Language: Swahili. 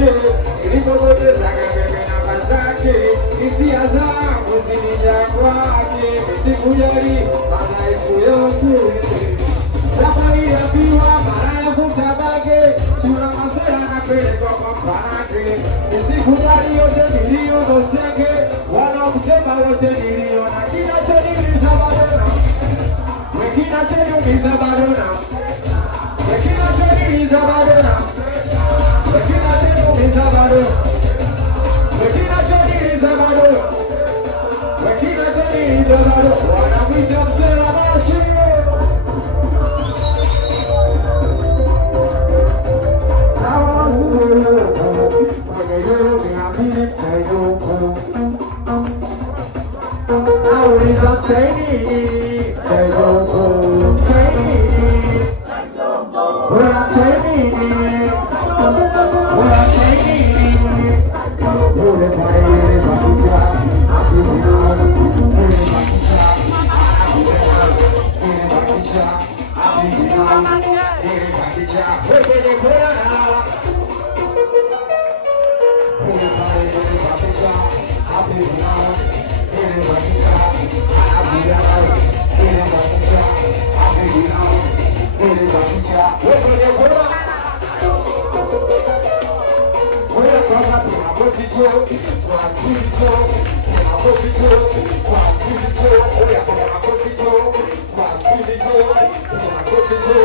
zake, nilipopoteza ng'ombe na kazake, hisia zangu zilijaa kwake, sikujali madhaifu yote. Safari ya piwa mara ya kutabage, chura masera napelekwa kwa mpanake, sikujali yote niliyotoseke, wanaosema wote niliona, kinachoniumiza bado na kinachoniumiza bado na kinachoniumiza bado na kinachoniumiza bado kinachoniumiza bado kinachoniumiza bado wanamwita msela mashimo. Kwa